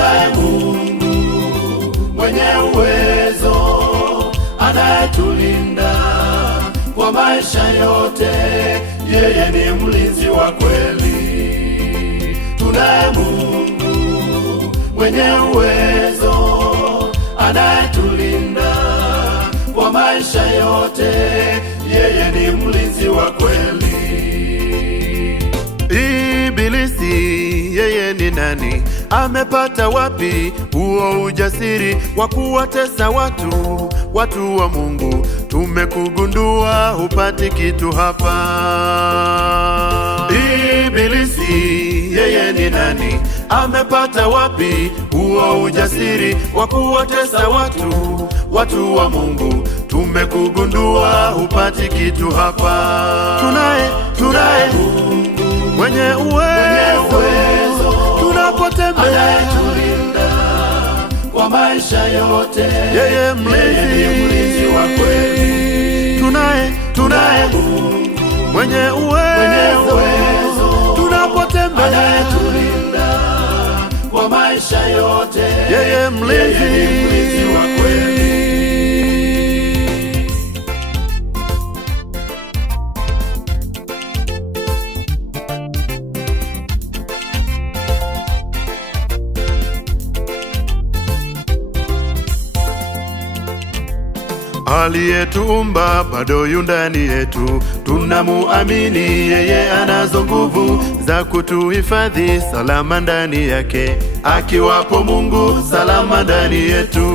tunaye Mungu mwenye uwezo, anayetulinda kwa maisha yote. Yeye ni mlinzi wa kweli. Tunaye Mungu mwenye uwezo, anayetulinda kwa maisha yote. Yeye ni mlinzi wa kweli. Ibilisi yeye ni nani? Amepata wapi huo ujasiri wa kuwatesa watu wa Mungu? Tumekugundua hupati kitu hapa. Ibilisi yeye ni nani? Amepata wapi huo ujasiri wa kuwatesa watu wa Mungu? Tumekugundua hupati kitu hapa. Tunaye Mungu mwenye uwezo, tunapotembea anayetulinda kwa maisha yote. Yeye mlinzi wa kweli. Tunaye Mungu mwenye uwezo, tunapotembea anayetulinda kwa maisha yote. Yeye mlinzi wa kweli. Aliyetuumba bado yu ndani yetu, tunamuamini yeye. Anazo nguvu za kutuhifadhi salama ndani yake, akiwapo Mungu salama ndani yetu.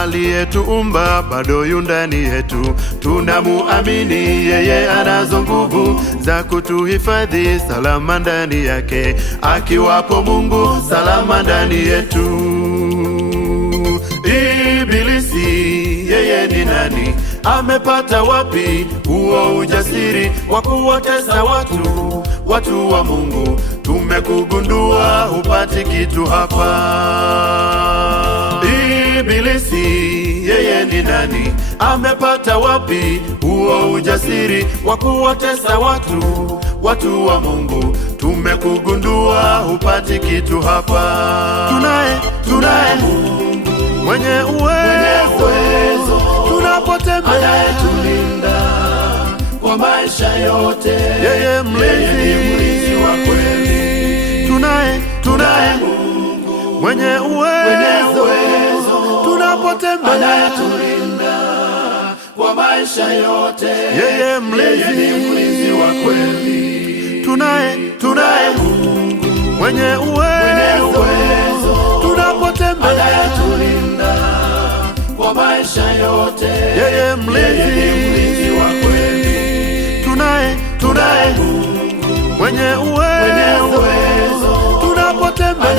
Aliyetuumba bado yu ndani yetu, tunamuamini yeye. Anazo nguvu za kutuhifadhi salama ndani yake, akiwapo Mungu salama ndani yetu. Ibilisi yeye ni nani? Amepata wapi huo ujasiri wa kuwatesa watu wa Mungu? Tumekugundua hupati kitu hapa. Ibilisi yeye ni nani? Amepata wapi huo ujasiri wa kuwatesa watu wa Mungu? Tumekugundua hupati kitu hapa. Tunaye Mungu mwenye uwezo, tunapotembea anayetulinda kwa maisha yote. Yeye mlinzi wa kweli. Tunaye Mungu mwenye uwezo, tunapotembea anayetulinda kwa maisha yote. Yeye mlinzi wa kweli. Tunaye Mungu mwenye uwezo, tunapotembea anayetulinda kwa maisha yote. Yeye mlinzi wa kweli. Tunaye Mungu mwenye uwezo, tunapotembea